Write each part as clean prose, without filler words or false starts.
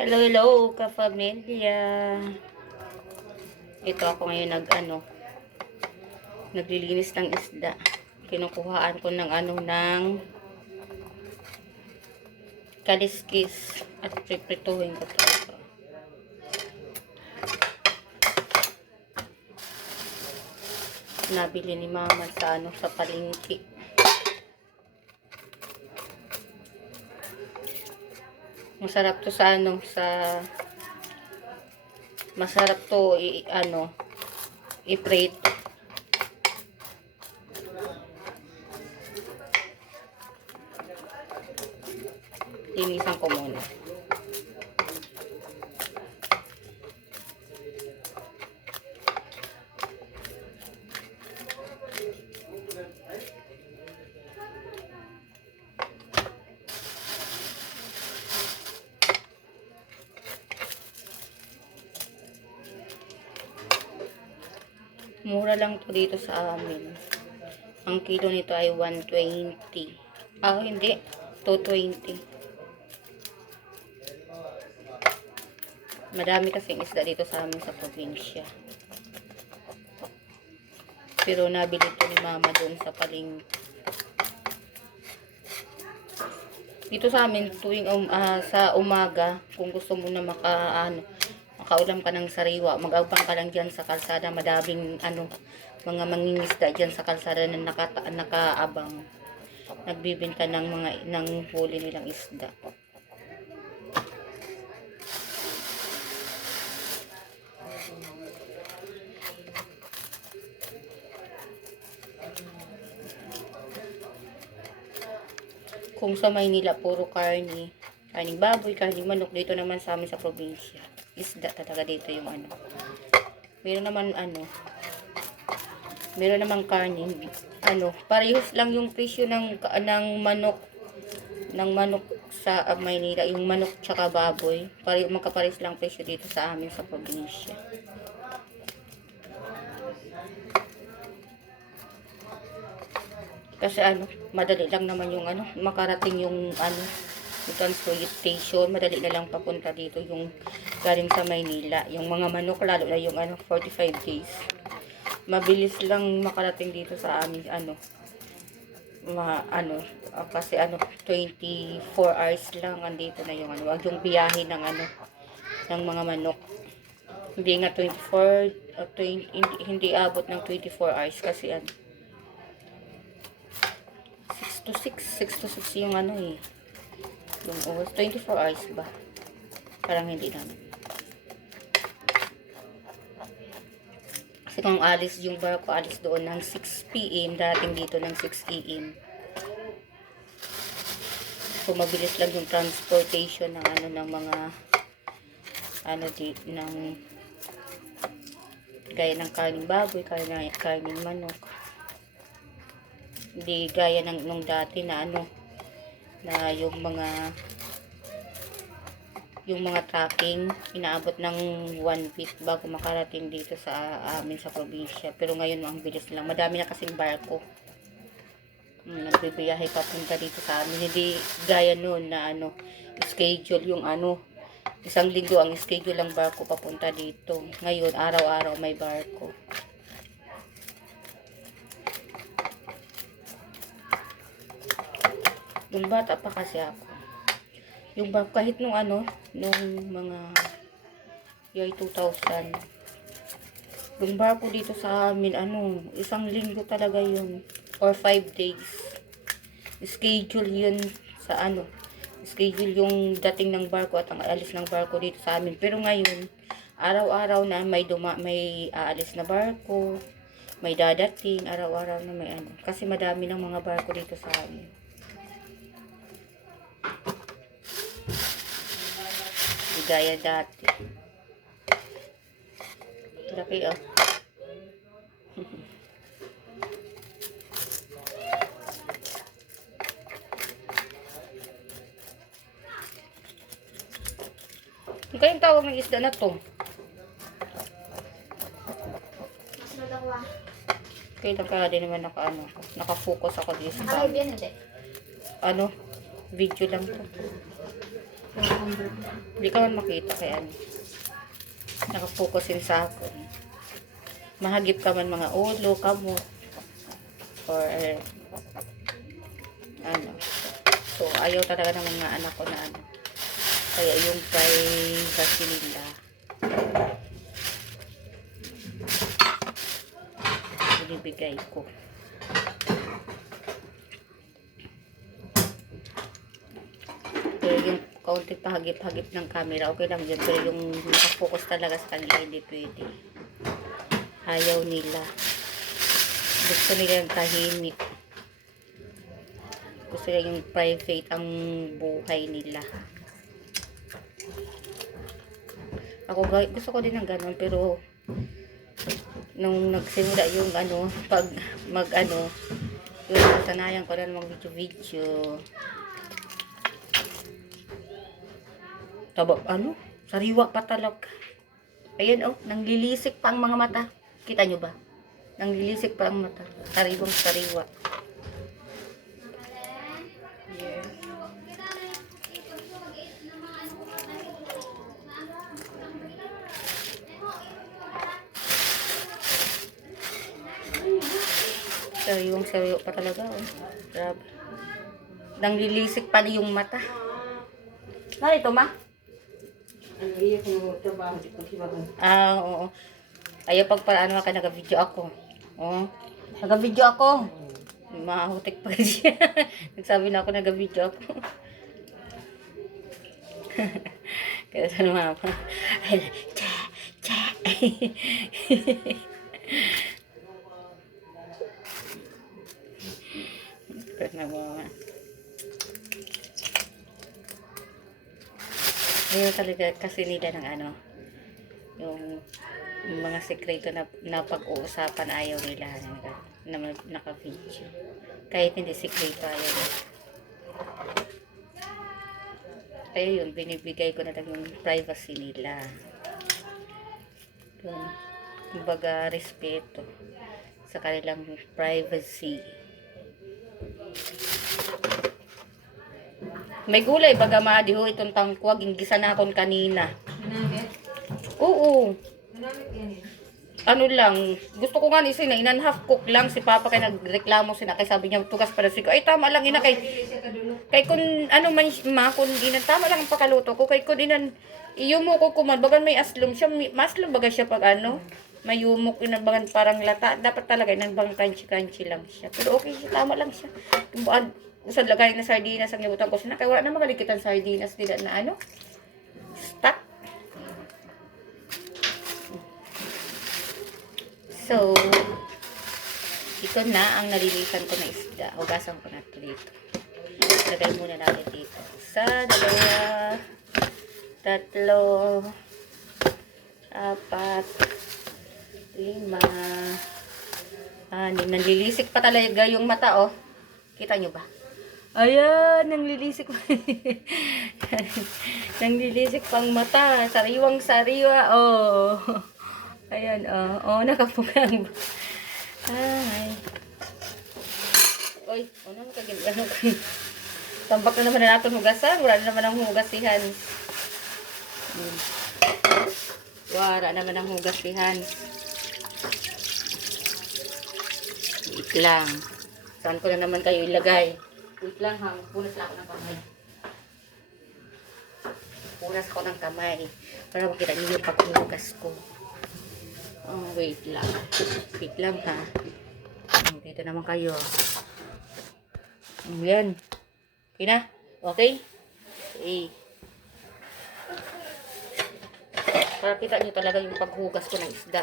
Hello, hello, kapamilya. Ito ako ngayon naglilinis ng isda. Kinukuhaan ko ng ng kaliskis at priprituhin ko ito. Nabili ni mama sa palengke. Masarap to masarap to i-prito. Linisan ko muna. Mura lang to dito sa amin. Ang kilo nito ay 120. Hindi. 220. Madami kasing isda dito sa amin sa probinsya. Pero nabili to ni mama doon sa palengke. Dito sa amin tuwing sa umaga, kung gusto mo na makaulam ka ng sariwa, mag-abang ka lang dyan sa kalsada. Madaming mga mangingisda dyan sa kalsada na nakaabang. Nagbibenta ng huli nilang isda. Kung sa Maynila, puro karning baboy, karning manok. Dito naman sa amin sa probinsya, isda talaga dito yung meron naman karning, parehas lang yung presyo ng manok sa Maynila, yung manok tsaka baboy. Magkapares lang presyo dito sa amin sa probinsya. Kasi madali lang naman yung makarating yung transportation, madali na lang papunta dito yung galing sa Maynila. Yung mga manok, lalo na yung 45 days. Mabilis lang makarating dito sa amin kasi 24 hours lang andito na yung wag yung biyahe ng mga manok. Hindi nga hindi abot ng 24 hours kasi 6 to 6 yung yung oras. 24 hours ba? Parang hindi naman. Kasi kung alis yung barko, alis doon ng 6 PM, darating dito ng 6 AM. So mabilis lang yung transportation ng ng mga ng gaya ng karning baboy, karning manok. Hindi gaya ng nung dati na na yung mga trucking inaabot ng 1 week bago makarating dito sa amin sa probinsya. Pero ngayon ang bilis lang. Madami na kasing barko. Nagbibiyahe papunta dito sa amin. Hindi gaya noon na schedule yung isang linggo ang schedule ng barko papunta dito. Ngayon araw-araw may barko. Nung bata pa kasi ako, yung kahit nung mga year 2000, yung barko dito sa amin, isang linggo talaga yun, or 5 days. Schedule yun sa schedule yung dating ng barko at ang alis ng barko dito sa amin. Pero ngayon, araw-araw na may aalis na barko, may dadating, araw-araw na may kasi madami ng mga barko dito sa amin. Gaya dati. Laki Ano kayong tawag ng isda na to? Kailan kaya din naman nakafocus ako dito sa Nakalive yan, hindi? video lang to. Hindi ka man makita kaya ano. Nakafokusin sa akin. Mahagip ka man mga ulo, kamot, or ano. So, ayaw talaga ng mga anak ko na ano. Kaya yung privacy nila. Binibigay ko. Pero yung kaunting pahagip-hagip ng camera, okay lang yun. Pero yung nakafocus talaga sa kanila, hindi pwede. Ayaw nila. Gusto nila yung tahimik. Gusto nila yung private ang buhay nila. Ako gusto ko din ng ganun, pero nung nagsimula yung ano, pag mag ano, yung sanayan ko na mag video. Taba, ano? Sariwa pa talaga. Ayan oh, nanglilisik pa ang mga mata. Kita nyo ba? Nanglilisik pa ang mata. Sariwang sariwa. Yes. Sariwang sariwa pa talaga oh. Grabe. Nanglilisik pa na yung mata. Narito ma? Oo. Ayaw pagparaan ka, nag-video ako. Oh. Nag-video ako. Mahutik pa siya. Nagsabi na ako, nag-video ako. Kaya sa mama. Kaya na mama. Ayaw talaga kasi nila ng ano, yung mga sekreto na pag-uusapan ayaw nila na naka-video. Kahit hindi sekreto ayaw nila. Kaya yun, binibigay ko na lang yung privacy nila. Yun, kumbaga respeto sa kanilang privacy. May gulay baga maadiho itong tangkwag, ingisa na akon kanina. Oo. Ano lang, gusto ko nga ni sina, inanhalf cook lang si Papa kay nagreklamo sina kay sabi niya tugas para si ko. Ay tama lang ina kay kun ano man ma kun dinan tama lang ang pakaluto ko kay kun dinan iyumo ko kuman bagan may aslom siya, maslom baga siya pag ano, mayumok inabangan parang lata, dapat talaga inang crunchy lang siya. Pero okay siya, tama lang siya. Usad lagay na sardinas ang gibutan ko sina kay wala na magalikitan sardinas nila na ano. Stock. So, ito na ang nalilisan ko na isda. Hugasan ko na ito dito. Lagay muna natin dito. Isa, dalawa, tatlo, apat, lima, anim. Nanlilisik pa talaga yung mata, oh. Kita nyo ba? Ayan, nanglilisik pa. Nanglilisik pang mata. Sariwang sariwa, oh. Ayan, oh, nakapugang. Ay. Oy, ano nakagin? Ano kayo? Tambak na naman na natin hugasan. Wala na naman ang hugasihan. Wala naman ang hugasihan. Wait lang. Saan ko na naman kayo ilagay? Wait lang ha. Punas lang ako ng kamay. Punas ko ng kamay. Para makita niyo yung paghugas ko. Oh, wait lang. Wait lang ha. Dito naman kayo. Yan. Okay na? Okay? Okay. Para kita nyo talaga yung paghugas ko ng isda.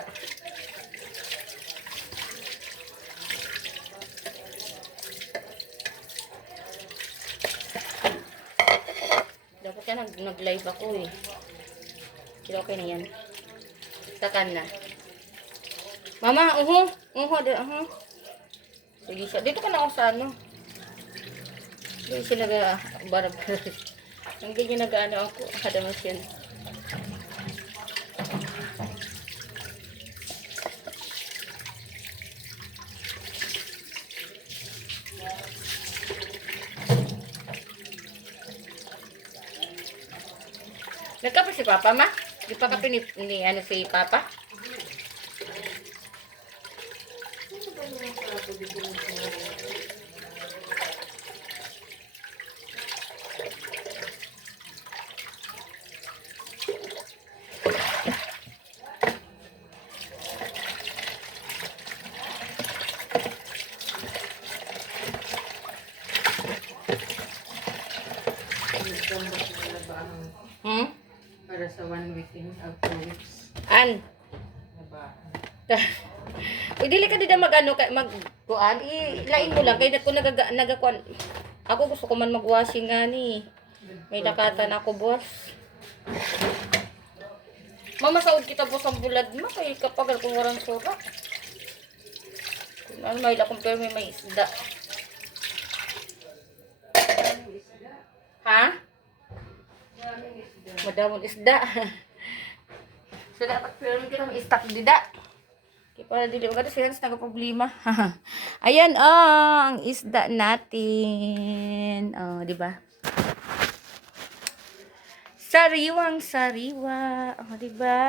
Dapat ka nag-live ako eh. Pero okay na yan. Takan na. Mama, sige siya. Dito ka na ako sa ano. Dito siya nag-barab-barab. Ang ganyan nag-ano ako. Hadamas yan. Nagkape si Papa, ma? Di pa kape ni ano si Papa? Hmm? Para sa 1 week of 2 weeks. An? Uy, dili ka din mag-ano, mag-kuan. Ilain mo lang. Kaya kung nagakuan. Ako gusto ko man mag-washing nga ni. May nakatan ako, boss. Mamasaod kita, boss, ang bulad mo. Kaya kapag kung warang sura. Kung ano, may lakong pero may isda. Ha? Madamon isda. So, dapat pero kita may stock dida. Kaya para dili maganda siya sa problema. Ayan, ang isda natin. Oh, di ba? Sariwang sariwa. Oh, di ba?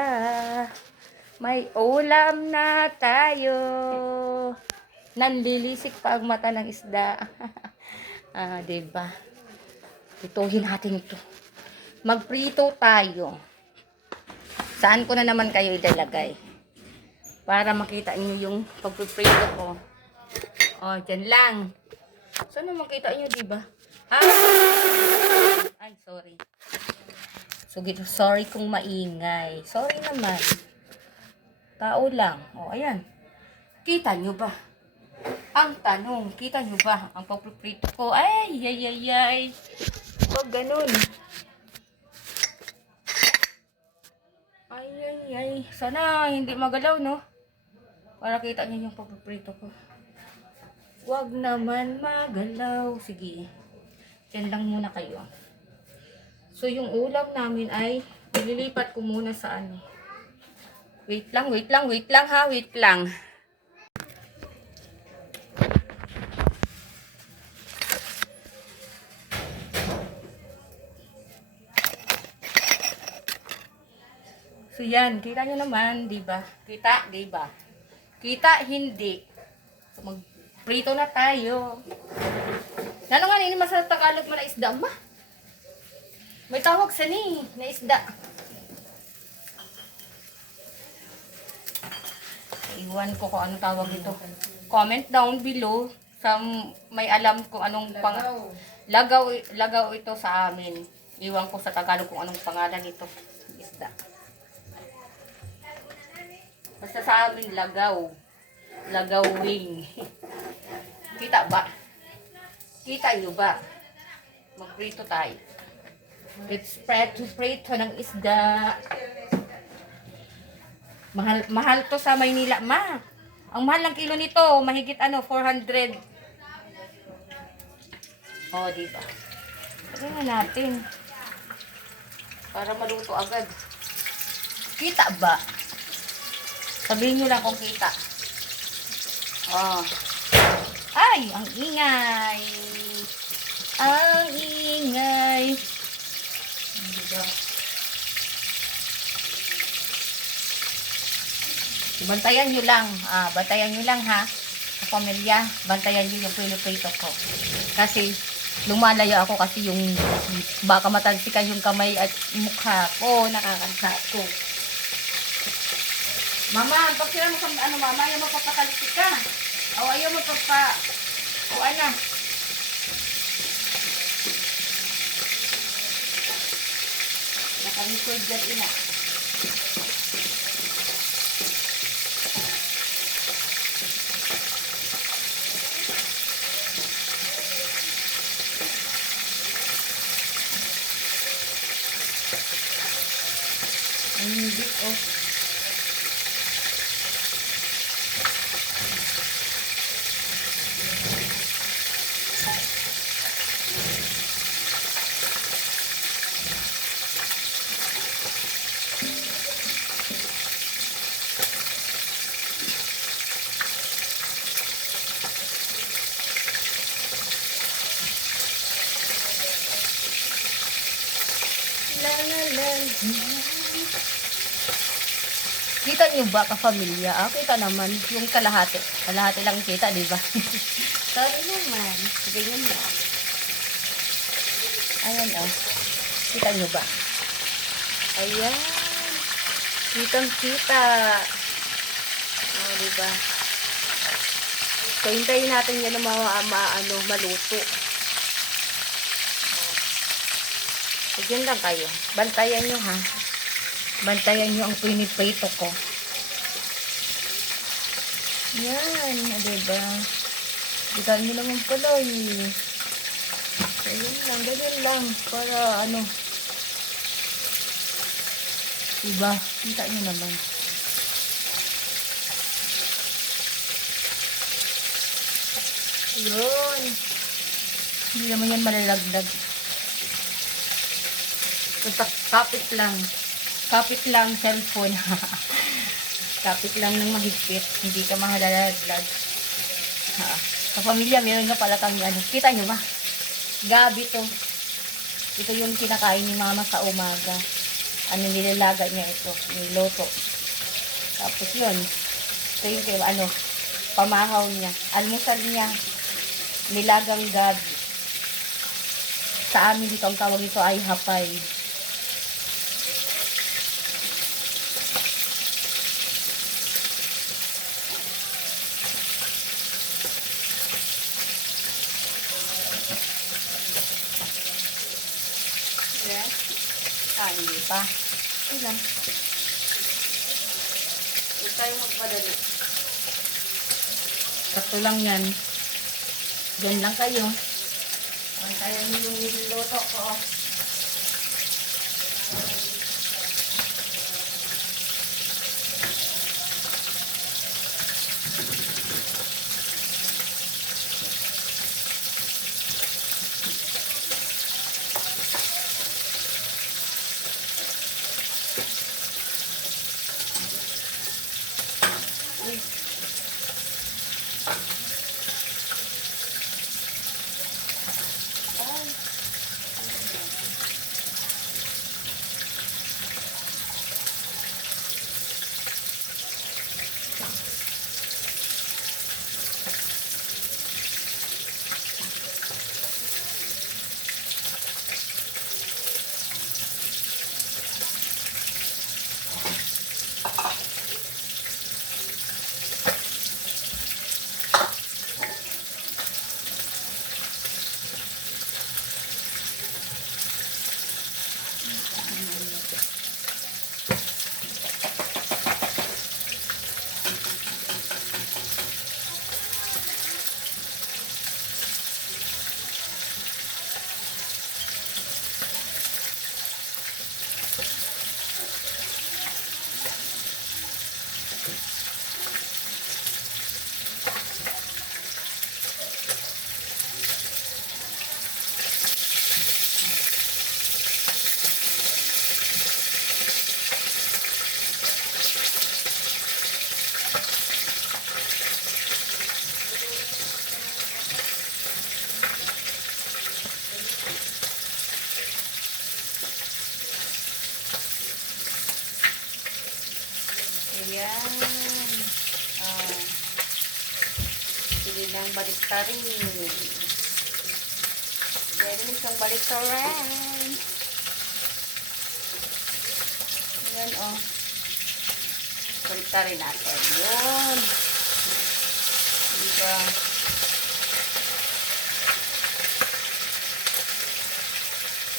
May ulam na tayo. Nanlilisik pa ang mata ng isda. Di ba? Ituhin natin ito. Magprito tayo. Saan ko na naman kayo ilalagay? Para makita niyo yung pagpiprito ko. Oh, dyan lang. Saan na makita niyo, diba? Ay, sorry. So, sorry kung maingay. Sorry naman. Tao lang. Oh, ayan. Kita niyo ba? Ang tanong, kita niyo ba? Ang pagpiprito ko. Ay, ay, ay, ay. Huwag ganun. Ay, ay, ay. Sana hindi magalaw, no? Para kita niyo yung pagpiprito ko. Huwag naman magalaw. Sige. Diyan lang muna kayo. So, yung ulam namin ay ililipat ko muna sa ano. Wait lang ha. Wait lang. So, yan. Kita nyo naman, diba? Kita, diba? Kita, hindi. So, magprito na tayo. Lalo nga, ini masarap Tagalog mo na isda, ma. May tawag sa ni, na isda. Iwan ko kung anong tawag ito. Comment down below sa may alam kung anong lagaw ito sa amin. Iwan ko sa Tagalog kung anong pangalan ito. Isda. Basta sa amin, lagaw. Lagawing. Kita ba? Kita nyo ba? Magprito tayo. Let's prito ng isda. Mahal to sa Maynila, ma. Ang mahal ng kilo nito, mahigit 400. Oh, diba? Tignan natin. Para maluto agad. Kita ba? Sabihin nyo lang kung kita. Oh. Ay, ang ingay. Ang ingay. Bantayan nyo lang. Bantayan nyo lang ha. Sa pamilya, bantayan nyo yung prito ko. Kasi, lumalayo ako kasi yung baka matalsikan yung kamay at mukha ko. Nakakanta ko. Mama, pag sila mo sa mama, ayaw magpapatalisik ka. O ayaw o ano. Naka-record dyan ina. Hindi, oh. La la la. Kita niyo ba, kapamilya? Ah, kita naman. Yung kalahati. Kalahati lang kita, di ba? Sorry naman. Ganyan lang. Ayan, oh. Kita niyo ba? Ayan. Kitang-kita. Oh, di ba? So, hintayin natin yan na maluto. So, dyan lang kayo. Bantayan nyo, ha? Bantayan nyo ang piniprito ko. Yan, diba? Bitawan nyo naman pala, eh. So, yun lang, ganyan lang. Para, diba? Kita nyo naman. Yun. Hindi naman yan malalagdag. Kapit lang. Kapit lang, cellphone. Kapit lang ng mahigpit. Hindi ka mahalalaglag. Sa pamilya, meron nga pala kami Kita nyo ba? Gabi to. Ito yung kinakain ni mama sa umaga. Nilalaga niya ito. Niloto. Tapos yun. Ito yung pamahaw niya. Almusal niya. Nilagang gabi. Sa amin dito, ang tawag ito ay hapay. Yes. Hindi pa. Ilan? Huwag tayo magpadali. Sakto lang yan. Diyan lang kayo. Tayo yung niluto ko. Ayan. Pili ng baliktarin. Pwede mo isang baliktaran. Ayan, baliktarin natin. Yun. Diba?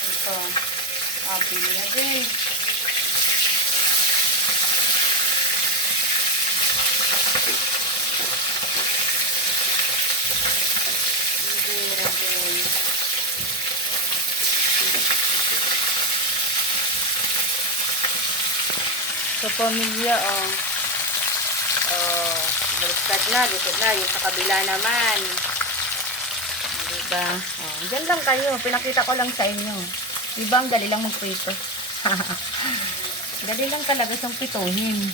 Ito. Pili na din. So, pamilya, baliktad na, dito na, yung sa kabila naman. Diba? Diyan lang kayo, pinakita ko lang sa inyo. Diba, ang dali lang magprito. Dali lang talaga siyang pituhin.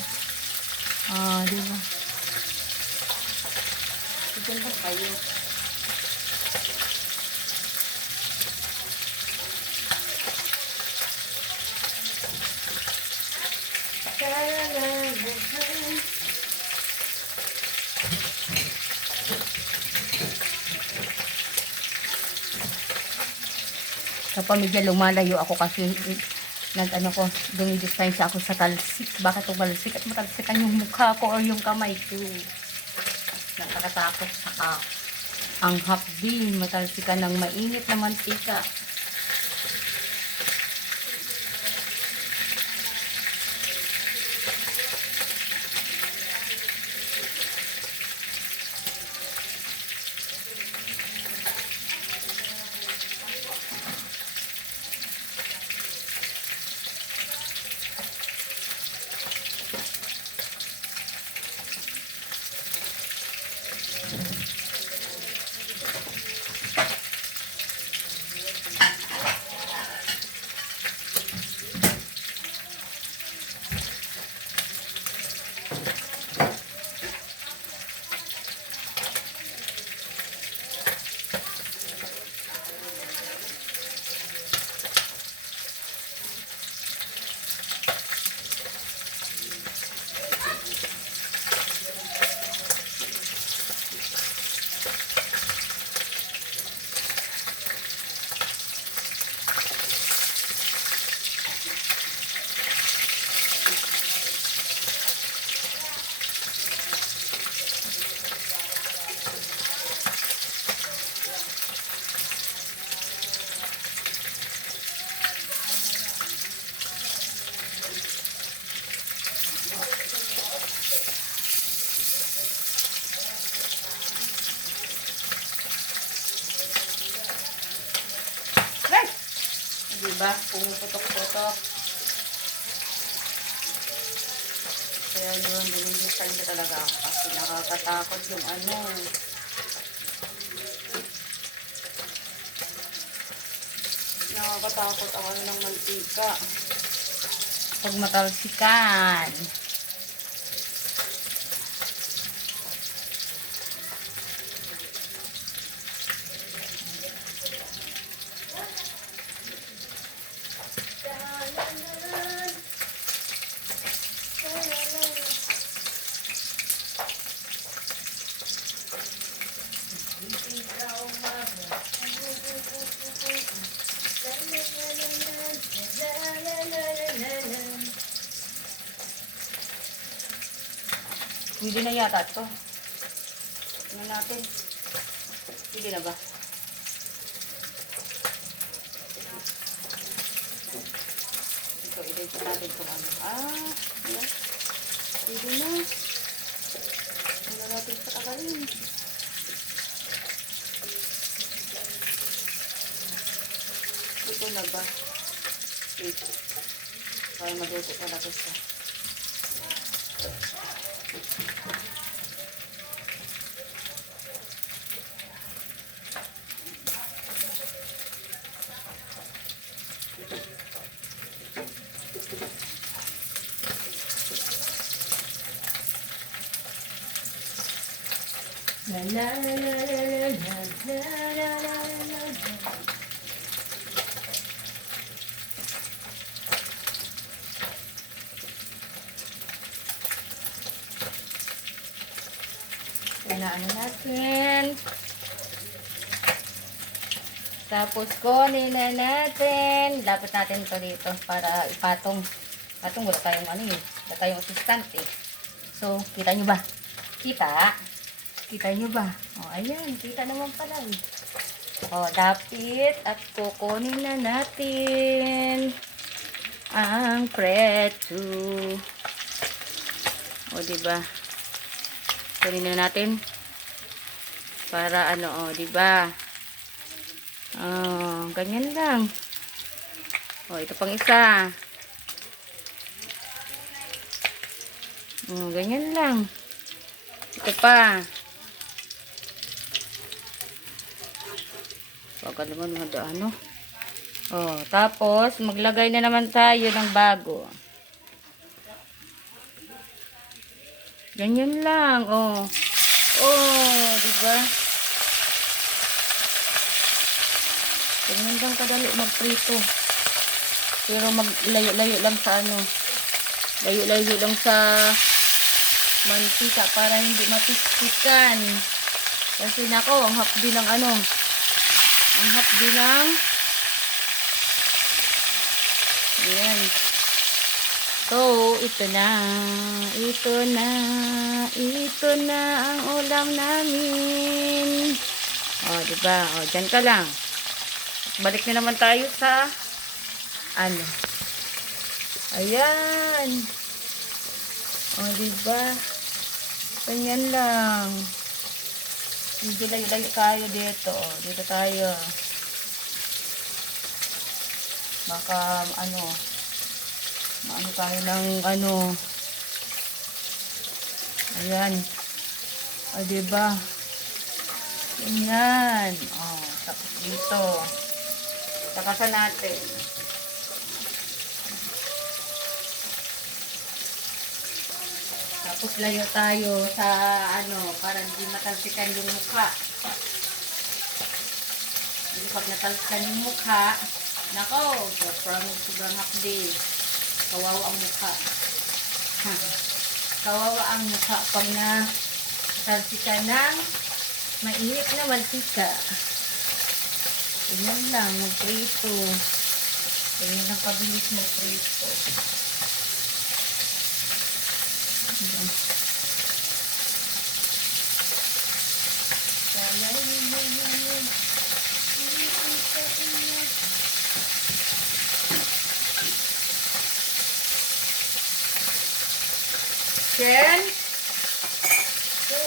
Diba? Diyan lang kayo. Kapag medyo lumalayo ako kasi nag-ano ko, dumidistansya ako sa talsik. Bakit tumalsik at matalsikan yung mukha ko o yung kamay ko? Nakakatakot sa ang hakbin, matalsikan ng mainit na mantika. Diba? Pumuputok-putok. Kaya yun, binibisan ko talaga ako kasi nakakatakot yung ano. Nakakatakot ang ano ng mantika. Pag matalsikan. Pwede na yata ito. Tingnan natin. Pwede na ba? Ito, i-date natin kung ano. Yan. Pwede na. Tingnan natin sa kakalin. Ito na ba? Wait. Para maluto talaga siya. La la la la la la la la la la. Ano natin. Tapos kunin na natin. Dapat natin ito dito para ipatong. Patong wala tayong ano eh. Wala tayong assistant eh. So, kita nyo ba? Kita? Kita nyo ba? O, ayan. Kita naman pala eh. O, dapit at kukunin na natin ang preto. O, diba? Kunin na natin. Para ano, diba? Ganyan lang. O, ito pang isa. Ganyan lang. Ito pa. Baka naman ano. Tapos maglagay na naman tayo ng bago. Ganyan lang, diba? Ganyan lang kadali magprito. Pero maglayo-layo lang sa ano. Layo-layo lang sa mantika para hindi mapistikan. Kasi nako, ang hapdi ng ano, ang hapdi ng, ayan. So, ito na ang ulam namin. O, diba? O, dyan ka lang. Balik na naman tayo sa, ano, ayan. O, diba? Ganyan lang. Medyo layo-layo tayo dito. O, dito tayo. Baka, ano tayo ng, ayan. O, diba? Ganyan. O, tapos dito. Takasan natin. Tapos layo tayo sa para hindi matalsikan yung mukha. Hindi pag natalsikan yung mukha, nako, sobrang hapdi. Kawawa ang mukha. Kawawa ang mukha pag natalsikan ng mainit na mantika. Ganyan lang, magprito. Ganyan lang kabilis magprito. Ken?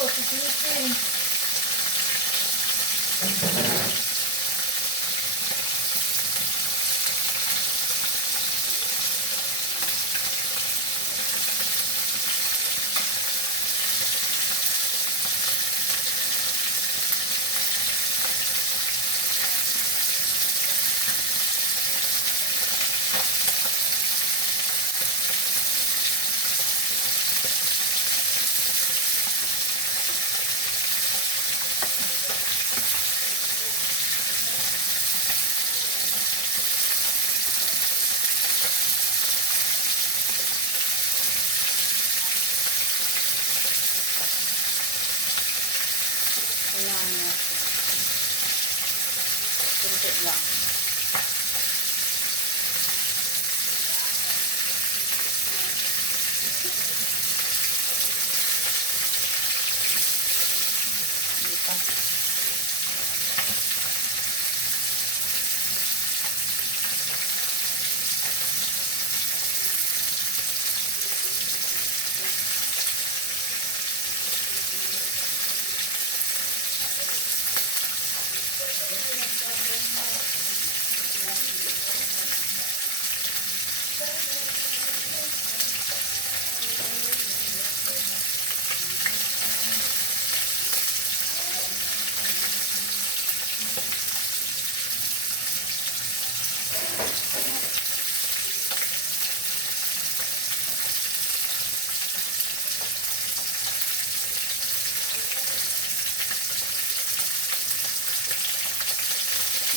Sisisin. Kailangan natin. Kunti lang. Dito.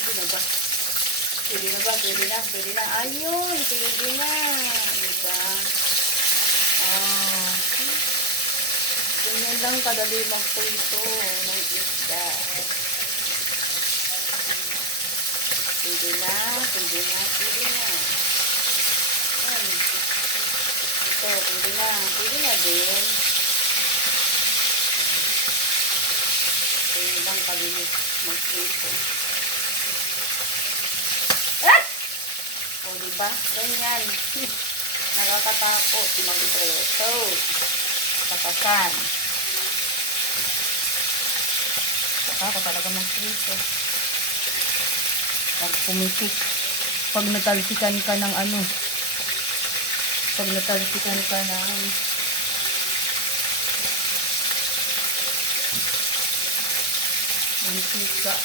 Pwede na ba? Pwede na ba? Pwede na? Pwede na? Ayun! Pwede na! Diba? Ah. Ganyan lang kadali magprito ng isda. Pwede na? Pwede na? Pwede na? Ayan. Ito, pwede na. Pwede na din. Ganyan lang kadali magprito. O, diba? Ganyan. Nakakatakot magprito. Takasan. Saka ako talaga magprito. Pag pumitik. Pag natalsikan ka ng pag natalsikan ka ng mantika.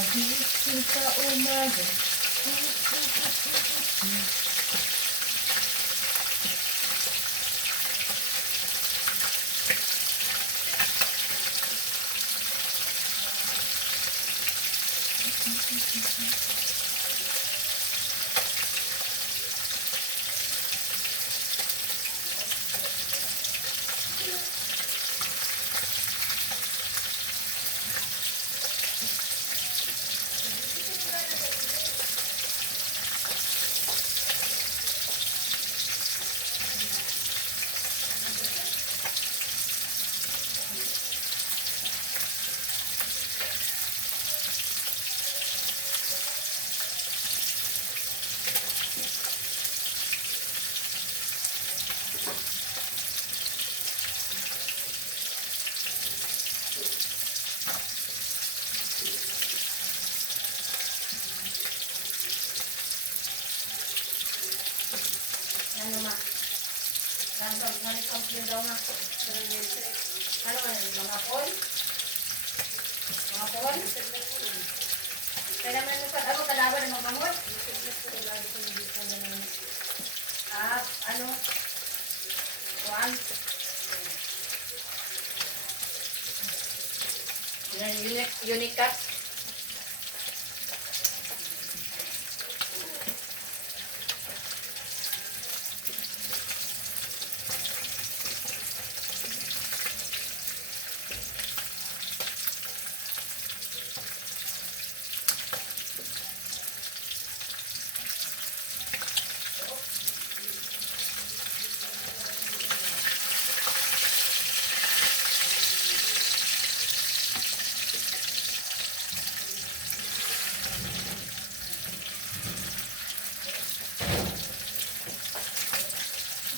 Pagising sa umaga. Ano ma? Nag-complain daw ma. Ano man yun? Mga pol? Mga pol? Kaya naman sa ano, kalaban ng mga kamot? Ano? Kuan? Unicat?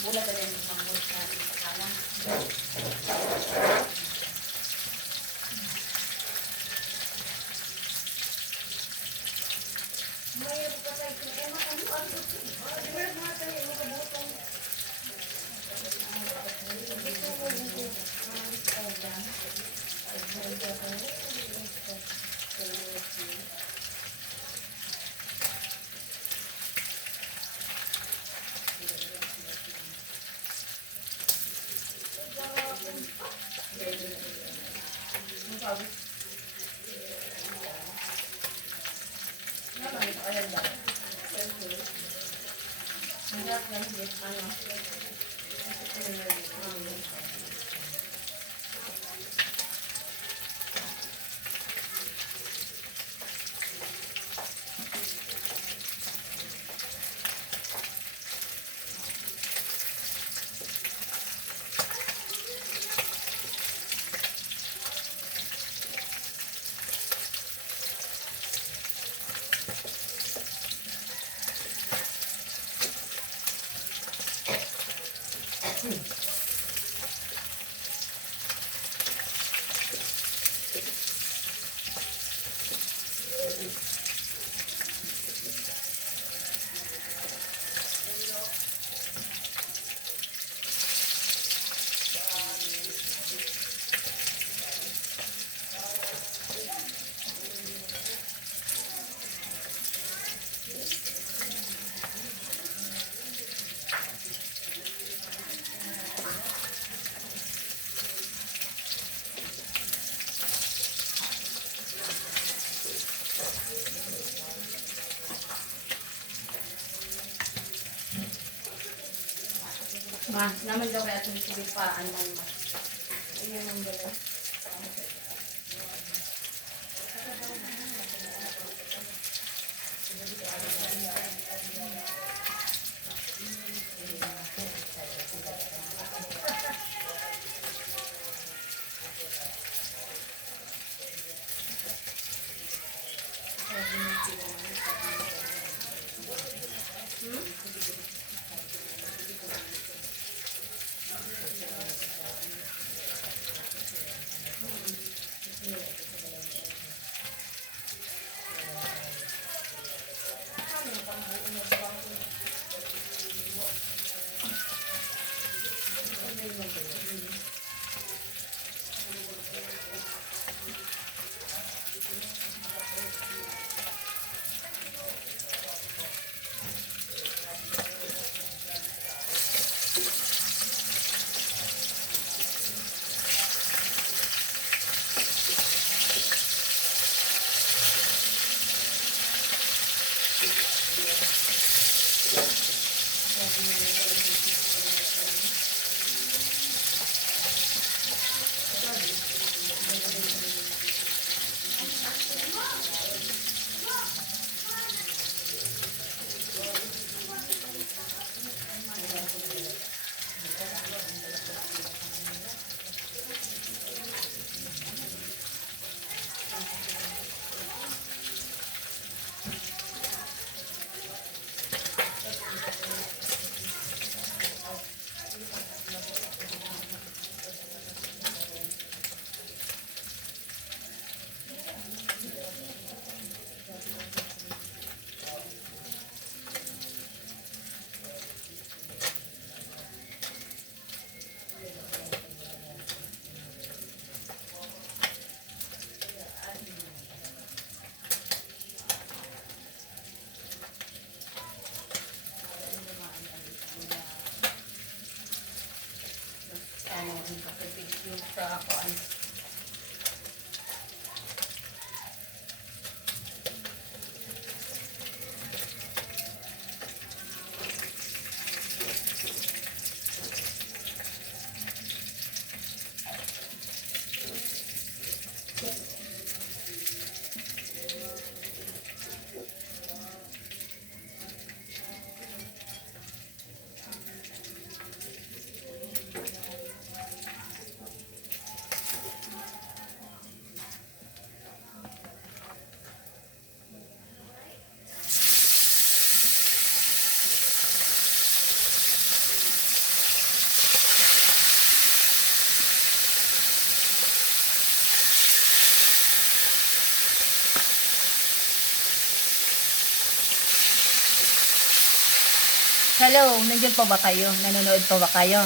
Bulat na rin yung mga bulat natin sa kanan. May patay ko Emma, ano ano? Meron mga tayo yung kabutong. Ang sabi? Ano ito kaya ba? Ang sarap lang din. Ano? Ma, naman daw kaya itong sige pa, ano man ma. Ayun ang dalawa. Hello, nandiyan pa ba kayo? Nanonood pa ba kayo?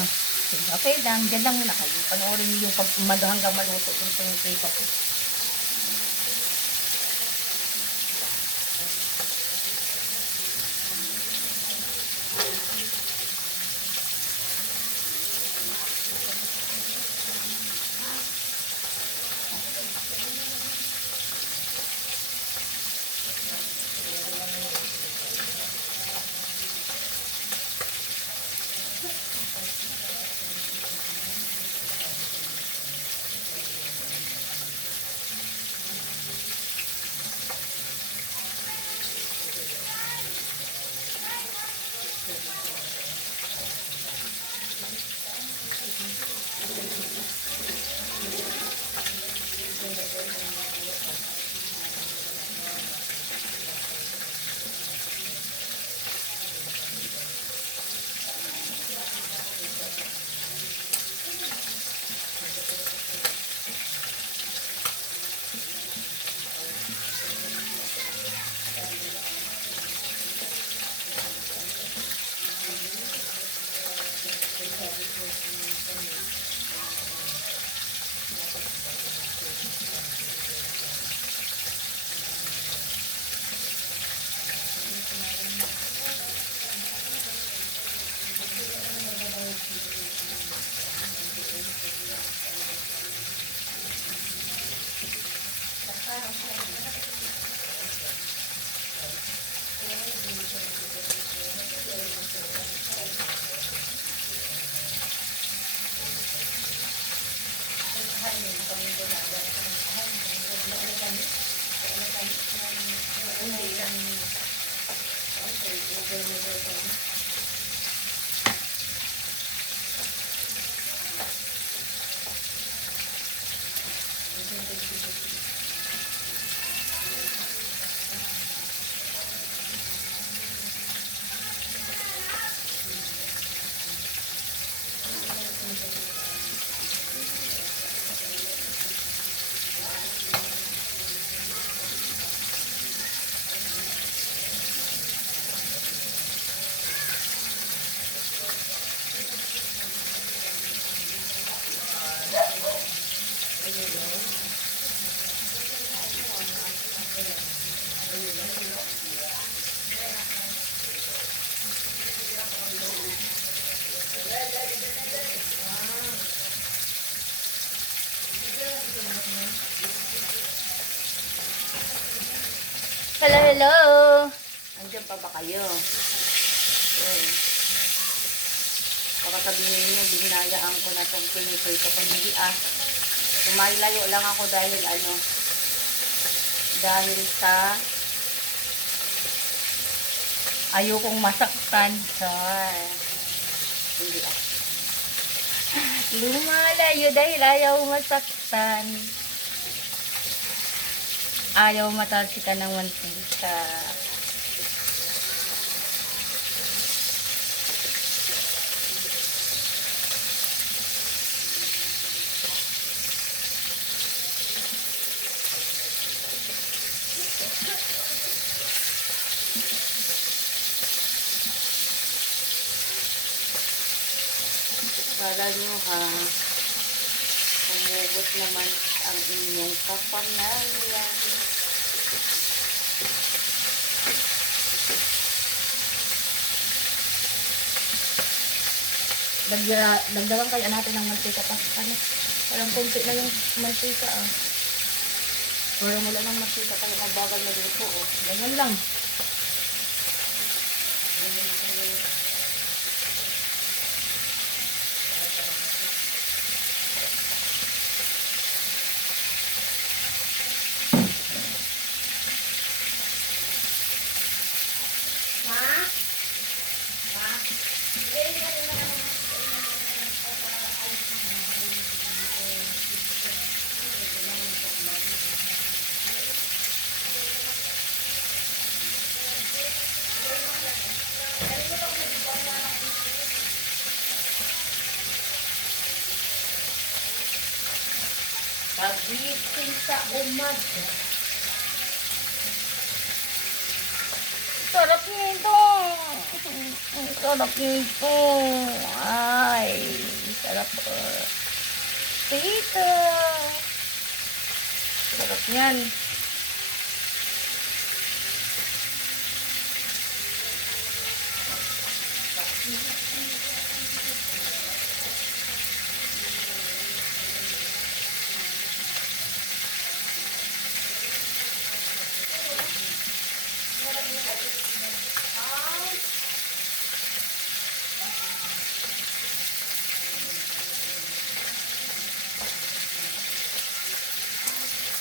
Okay lang, dyan lang muna kayo. Panoorin niyo yung hanggang maluto yung pangkito ko. Hello, hello! Andiyan pa ba kayo? Baka sabihin niyo, binayaan ko na itong pinipito ko. Hindi Lumalayo lang ako dahil dahil sa ayokong masaktan. Hindi Lumalayo dahil ayaw masaktan. Ayaw matalsikan ng mantika. Kala nyo umugot naman ang inyong kapangyarihan. Dagdagan kaya natin ng mantika pa. Parang konti na yung mantika Parang wala ng mantika kaya mabagal na luto Ganyan lang. Pagising sa umaga. Sarap nito. Ang sarap nito. Ay, sarap. Tita. Sarap yan.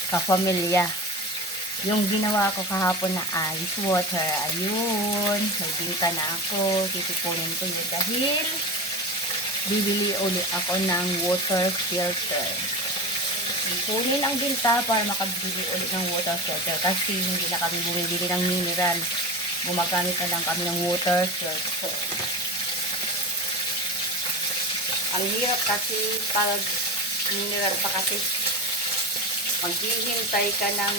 Kapamilya. Yung ginawa ko kahapon na ice water, ayun, may binta na ako, titipunin ko yun dahil bibili ulit ako ng water filter. Ipunin ang binta para makabili ulit ng water filter kasi hindi na kami bumibili ng mineral. Gumagamit na lang kami ng water filter. Ang hirap kasi pag mineral pa kasi maghihintay ka ng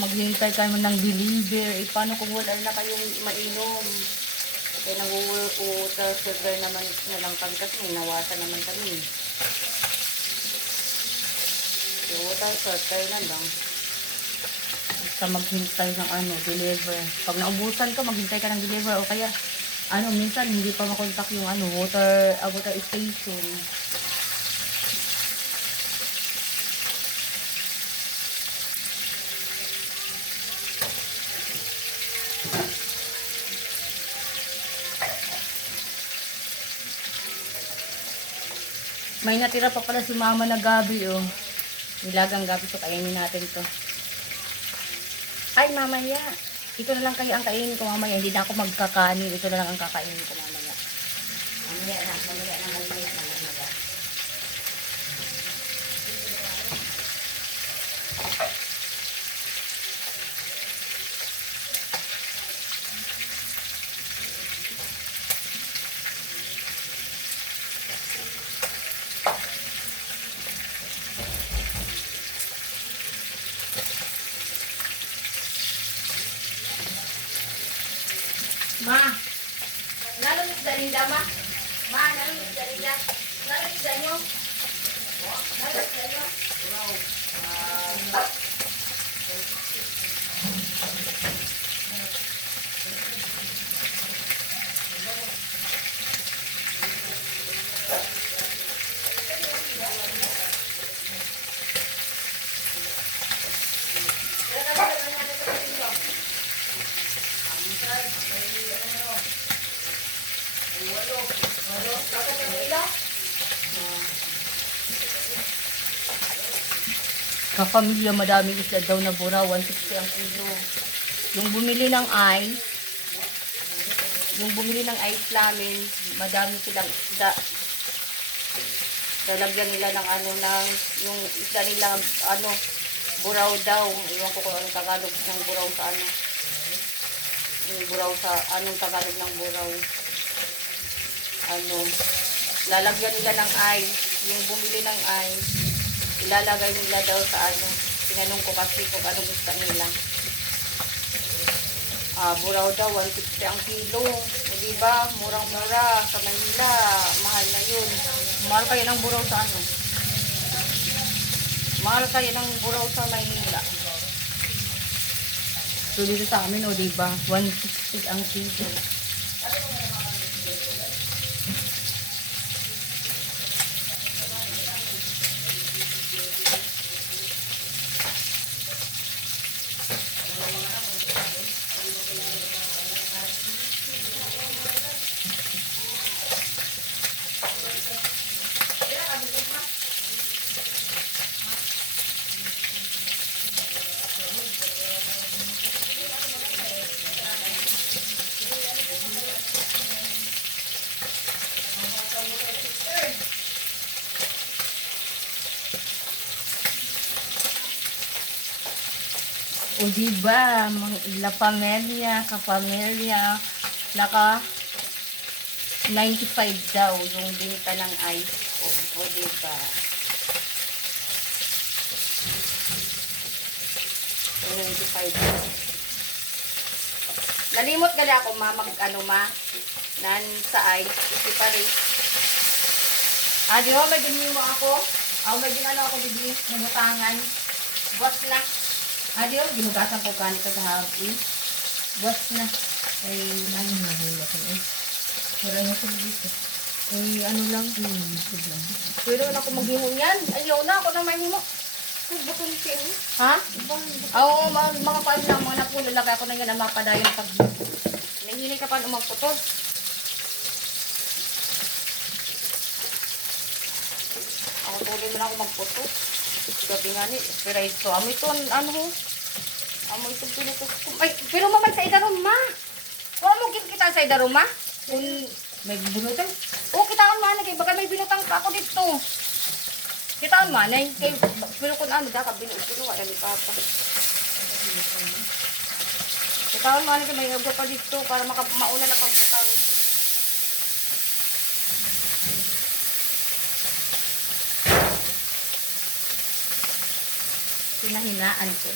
maghihintay ka ng deliver. Paano kung wala na kayong mainom? Kaya nag-water filter naman na lang kami kasi may nawasan naman kami. So, water filter na lang. Basta maghintay ng deliver. Pag naubusan ka, maghintay ka ng deliver o kaya minsan hindi pa makontak yung water station. May natira pa pala si mama na gabi, oh. Nilagang gabi, so kainin natin to. Ay, mamaya. Ito na lang kayo ang kainin ko mamaya. Hindi na ako magkakanin. Ito na lang ang kakainin ko mamaya. Mamaya na. Ma, nalunod na rin ma? Ma, nalunod na rin na? Nalunod na nyo? Nalunod na nyo? Kapamilya, madaming isda daw na bura, 160 ang kilo. Yung bumili ng ice namin, madami silang isda. Lalagyan nila ng yung isda nila, buraw daw. Iwan ko kung anong Tagalog ng buraw sa Yung buraw sa, anong Tagalog ng buraw. Lalagyan nila ng ice. Yung bumili ng ice, ilalagay nila daw sa tinanong ko kasi kung ano gusto nila. Buraw daw, 150 ang kilo. O diba, murang-mura sa Manila. Mahal na yun. Mahal kaya ng buraw sa Mahal kaya ng buraw sa Manila. So dito sa amin, o diba, 160 ang kilo. O diba, la pamilya, kapamilya, naka 95 daw yung binta ng ice ko. O diba? So, 95 daw. Nalimot gali ako ma mag ano ma nan sa ay isi pa rin. Di ba may dinhi mo ako? May ginano ako didi nangutangan. Buwas na. Di ba ginugasan ko kanito sa habi. Buwas na. Ay ano na hila ko eh. Wala na sa dito. Ano lang. Pero na ako maghihon yan. Ayaw na ako na mahimo. Bukong siya. Ha? Oo, mga paano lang, mga napuno lang. Kaya ako na yan ang mapadayon pag nahihili ka pa na magputo. Ako tuloy mo na ako magputo. Gabi nga ni, pero ito, amoy ito, ano ho? Amoy ito, ay, pero mamay sa idarom, ma. Wala mo kita sa idarom, ma? Kung may binutan? Oo, kitaan man, baka may binutang pa ako dito. Kitaan man, pero kung ano, daka binutan, wala ni Papa. Kitaan man, may agwa pa dito para mauna na pagbutang. Pinahinaan ko.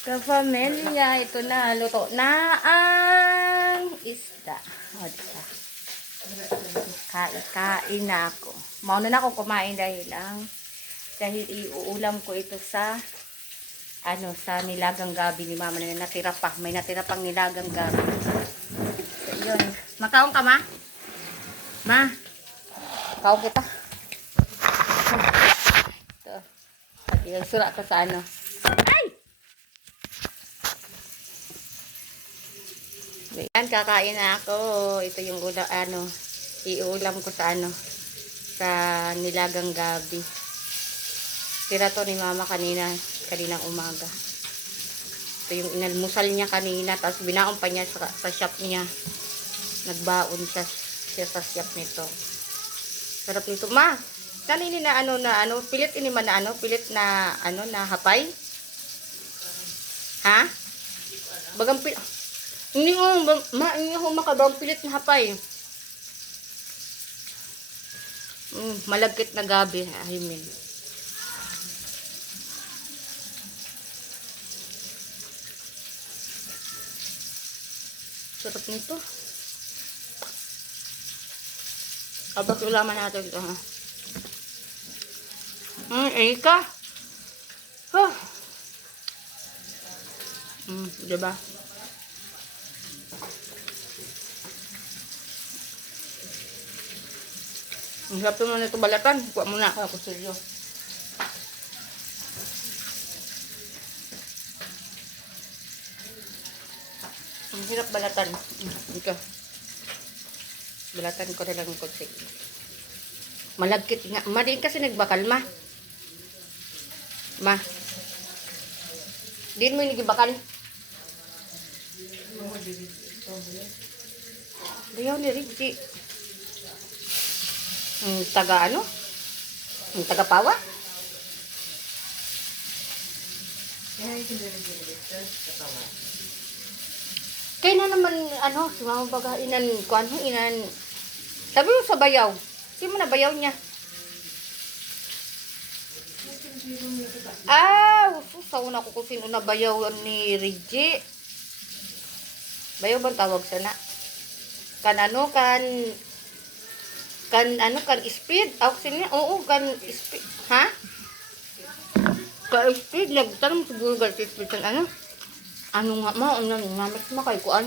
Kapamilya, ito na, luto na ang isda. O, diba? Kain na ako. Mauna na ako kumain dahil iuulam ko ito sa sa nilagang gabi ni Mama na natira pa. May natira pang nilagang gabi. So, yun. Makaon ka, Ma? Ma? Makaon kita. Ito. At yung sura ko sa Ayan, kakain na ako. Ito yung iulam ko sa sa nilagang gabi. Tira to ni Mama kaninang umaga. Ito yung inalmusal niya kanina, tapos binaon pa niya sa shop niya. Nagbaon siya sa shop nito. Sarap nito, Ma. Kanini na pilit ini man na pilit na na hapay. Ha? Bagang hindi mo, hindi ako makabang pilit na hapay. Malagkit na gabi, I mean. Sarap nito. Abas ulaman natin ito, ha? Ika. Huh. Diba? Ang hirap naman ito balatan. Kuha muna ako kusilyo. Ang hirap balatan. Ito. Balatan ko na lang yung kusilyo. Malagkit nga. Madiin kasi nagbakal, Ma. Ma. Diin mo yung nagbakal. Bayaw ni Richie. Taga taga pawa. Kaya na naman si Mama baga inan sabi mo sa bayaw. Sino na bayaw niya? Sauna ko kung sino na bayaw ni Reggie. Bayaw bang tawag sana? Kan speed. Oo, kan speed. Ha? Kan speed. Nagtanong siguro kan speed kan ano nga mo, namit makay kuan.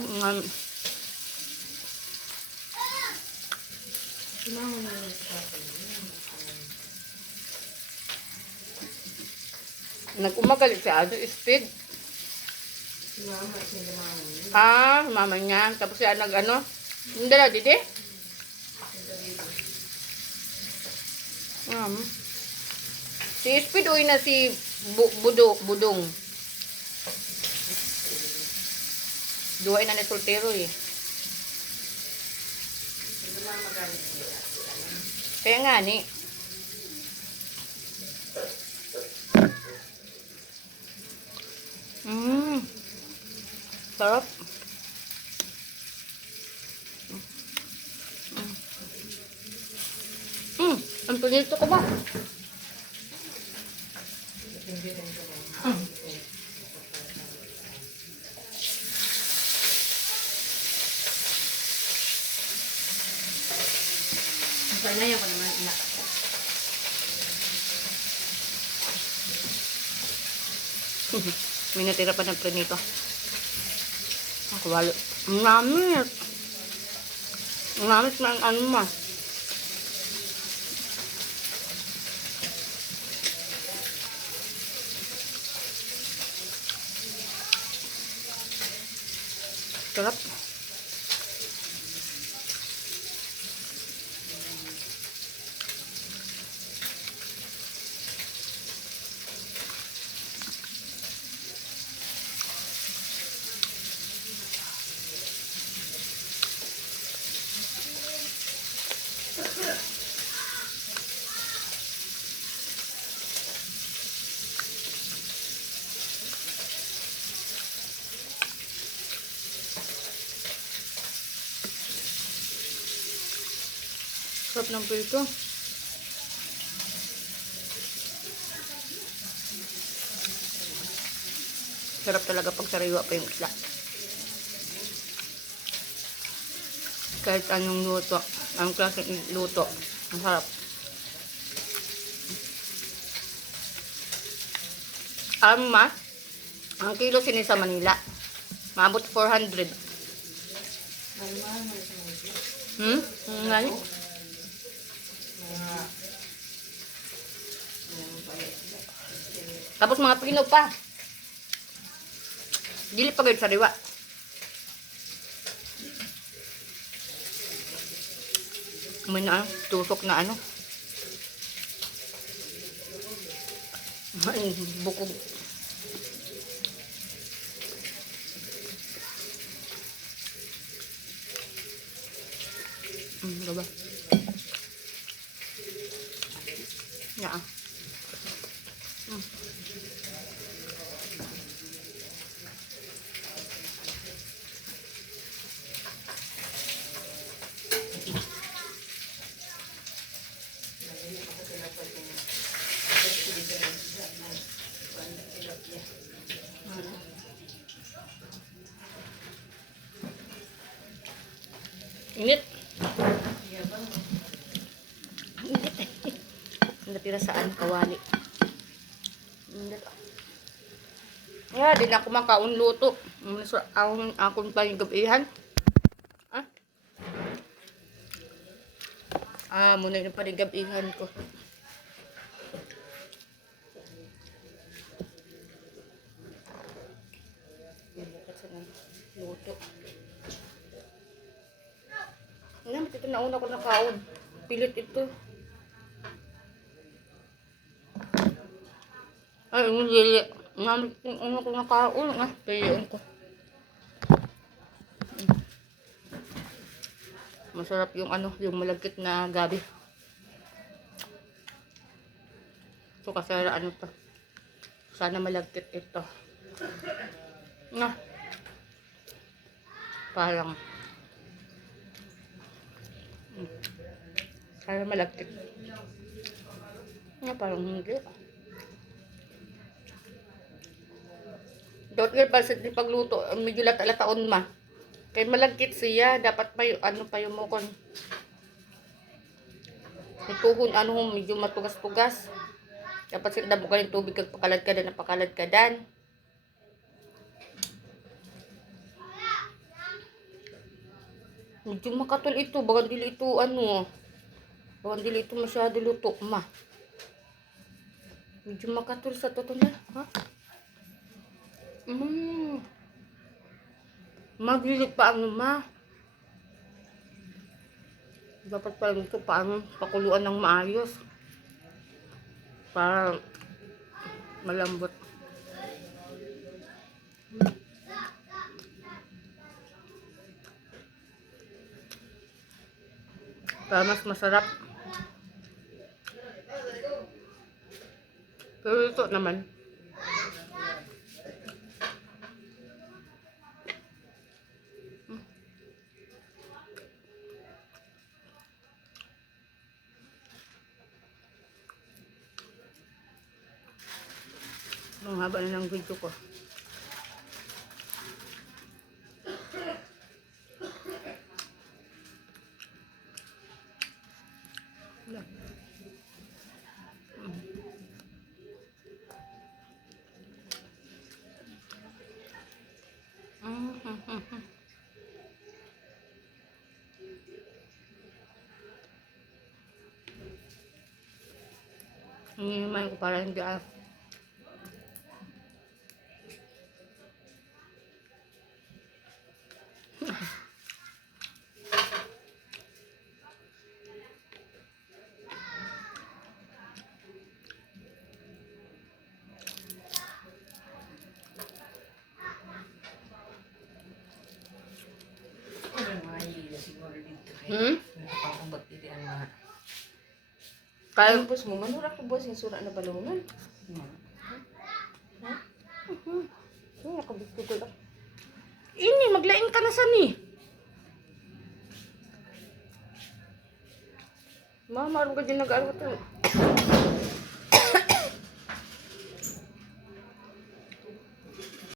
Nag-umagalit siya, speed. Mama niya. Tapos siya hindi na, didi? Si Speed, uwi na si Budong. Duwain na ni soltero eh. Hindi naman magaling nila. Kaya nga ni. Sarap. Ang pinito ko ba? Hindi rin ko lang. Sanayan ko naman ina. May natira pa ng prinito. Ako walo. Ang lamit. Ang lamit na ang ano ma. Sarap. Sarap ng prito. Sarap talaga pag sariwa pa yung isla. Kahit anong luto, anong klaseng luto, ang sarap. Ma, ang kilo sini sa Manila, maabot 400. Ang nga yun? Tapos mga Pino pa. Dili pa gayud sariwa. May na tusok na ano. Ay, bukog. Diba? Yeah. Init. Init. Natira saan kawali. Init. Di na ako makaon luto. Akong pa yung gabihan. Muna yung pa rin gabihan ko. Bukat sa luto. Ito nauna ko nakaon. Pilit ito. Ay, yung lili. Una ko nakaon. Piliin ko. Masarap yung yung malagkit na gabi. So kasi to. Sana malagkit ito. Parang sana malagkit. Parang hindi. Don't get balsit di pagluto. Medyo lata-lataon ma. Kaya malagkit siya. Dapat pa yung pa yung mukon. Ituhon medyo matugas-tugas. Dapat sila mo ka ng tubig kag pakalad kadan. Medyo makatol ito. Bagan dili ito bagan dili ito masyado luto ma. Medyo makatol sa totoo na. Maglilig pa ma. Dapat pala ito paano pakuluan ng maayos. Para Malambot. Para mas masarap. Pero ito naman. Ang haba na ng video ko. Hinihimayin ko para hindi Ano yung mga hila siguro dito kayo? Hmm? Nagpapambag dito ang mga... Kaya Ang bus mo, manura ko boss yung sura na balungan. mga Ano nakabit ko lang. ini maglaing ka na sa ni. Mama, aron ka din nag-aaral ko.